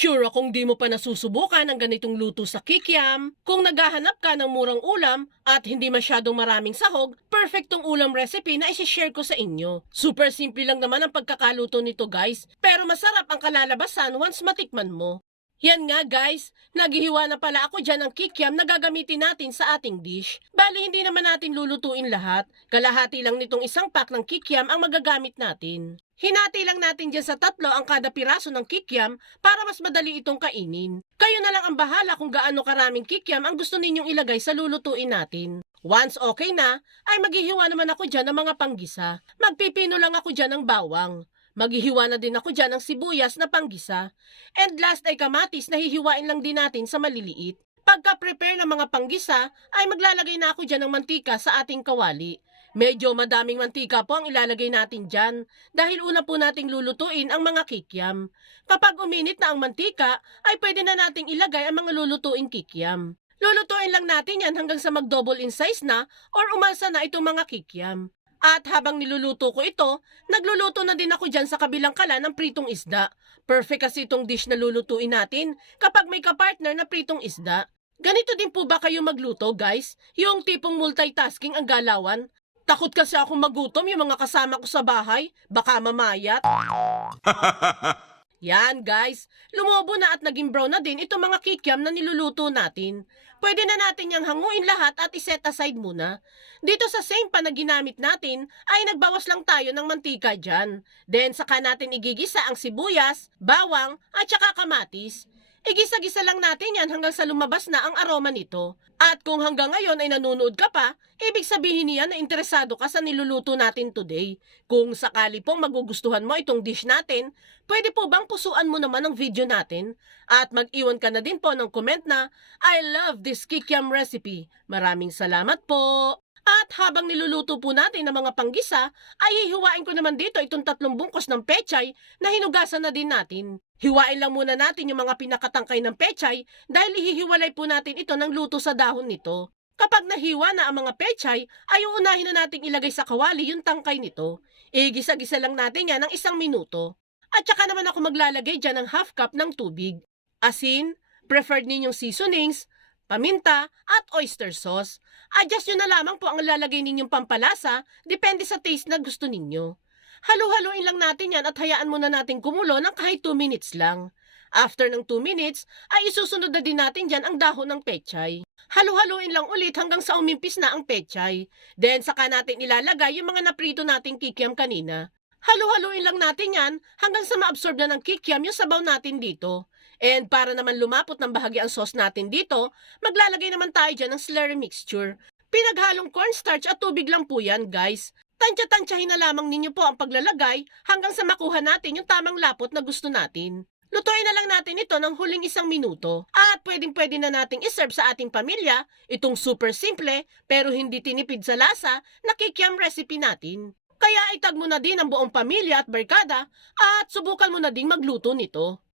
Sure akong di mo pa nasusubukan ang ganitong luto sa kikiam. Kung naghahanap ka ng murang ulam at hindi masyadong maraming sahog, perfectong ulam recipe na isi-share ko sa inyo. Super simple lang naman ang pagkakaluto nito guys, pero masarap ang kalalabasan once matikman mo. Yan nga guys, naghihiwa na pala ako dyan ng kikiam na gagamitin natin sa ating dish. Bali hindi naman natin lulutuin lahat, kalahati lang nitong isang pack ng kikiam ang magagamit natin. Hinati lang natin dyan sa tatlo ang kada piraso ng kikiam para mas madali itong kainin. Kayo na lang ang bahala kung gaano karaming kikiam ang gusto ninyong ilagay sa lulutuin natin. Once okay na, ay maghihiwa naman ako dyan ng mga panggisa. Magpipino lang ako dyan ng bawang. Maghihiwa na din ako dyan ng sibuyas na panggisa. And last ay kamatis na hihiwain lang din natin sa maliliit. Pagka-prepare ng mga panggisa, ay maglalagay na ako dyan ng mantika sa ating kawali. Medyo madaming mantika po ang ilalagay natin dyan dahil una po nating lulutuin ang mga kikiam. Kapag uminit na ang mantika, ay pwede na nating ilagay ang mga lulutuin kikiam. Lulutuin lang natin yan hanggang sa mag-double in size na or umalsa na itong mga kikiam. At habang niluluto ko ito, nagluluto na din ako dyan sa kabilang kala ng pritong isda. Perfect kasi itong dish na lulutuin natin kapag may kapartner na pritong isda. Ganito din po ba kayo magluto, guys? Yung tipong multitasking ang galawan? Takot kasi ako magutom yung mga kasama ko sa bahay. Baka mamayat. Yan, guys. Lumobo na at naging brown na din itong mga kikiam na niluluto natin. Pwede na natin yung hanguin lahat at iset aside muna. Dito sa same pan na ginamit natin, ay nagbawas lang tayo ng mantika dyan. Then, saka natin igigisa ang sibuyas, bawang, at saka kamatis. Igisa-gisa lang natin yan hanggang sa lumabas na ang aroma nito. At kung hanggang ngayon ay nanonood ka pa, ibig sabihin niyan na interesado ka sa niluluto natin today. Kung sakali pong magugustuhan mo itong dish natin, pwede po bang pusuan mo naman ang video natin? At mag-iwan ka na din po ng comment na, I love this kikiam recipe. Maraming salamat po! At habang niluluto po natin ng mga panggisa, ay hihiwain ko naman dito itong tatlong bungkos ng pechay na hinugasan na din natin. Hiwain lang muna natin yung mga pinakatangkay ng pechay dahil ihihiwalay po natin ito ng luto sa dahon nito. Kapag nahiwa na ang mga pechay, ay uunahin na nating ilagay sa kawali yung tangkay nito. Igisa-gisa lang natin yan ng isang minuto. At saka naman ako maglalagay dyan ng half cup ng tubig. Asin, preferred ninyong seasonings, paminta, at oyster sauce. Adjust nyo na lamang po ang lalagay ninyong pampalasa, depende sa taste na gusto ninyo. Halu-haluin lang natin yan at hayaan muna natin kumulo ng kahit 2 minutes lang. After ng 2 minutes, ay isusunod na din natin dyan ang dahon ng pechay. Halu-haluin lang ulit hanggang sa umimpis na ang pechay. Then saka natin ilalagay yung mga naprito nating kikiam kanina. Halu-haluin lang natin yan hanggang sa maabsorb na ng kikiam yung sabaw natin dito. And para naman lumapot ng bahagi ang sauce natin dito, maglalagay naman tayo dyan ng slurry mixture. Pinaghalong cornstarch at tubig lang po yan, guys. Tansya-tansyahin na lamang ninyo po ang paglalagay hanggang sa makuha natin yung tamang lapot na gusto natin. Lutuin na lang natin ito ng huling isang minuto. At pwedeng-pwede na nating iserve sa ating pamilya itong super simple pero hindi tinipid sa lasa na kikiam recipe natin. Kaya itag mo na din ang buong pamilya at barkada at subukan mo na ding magluto nito.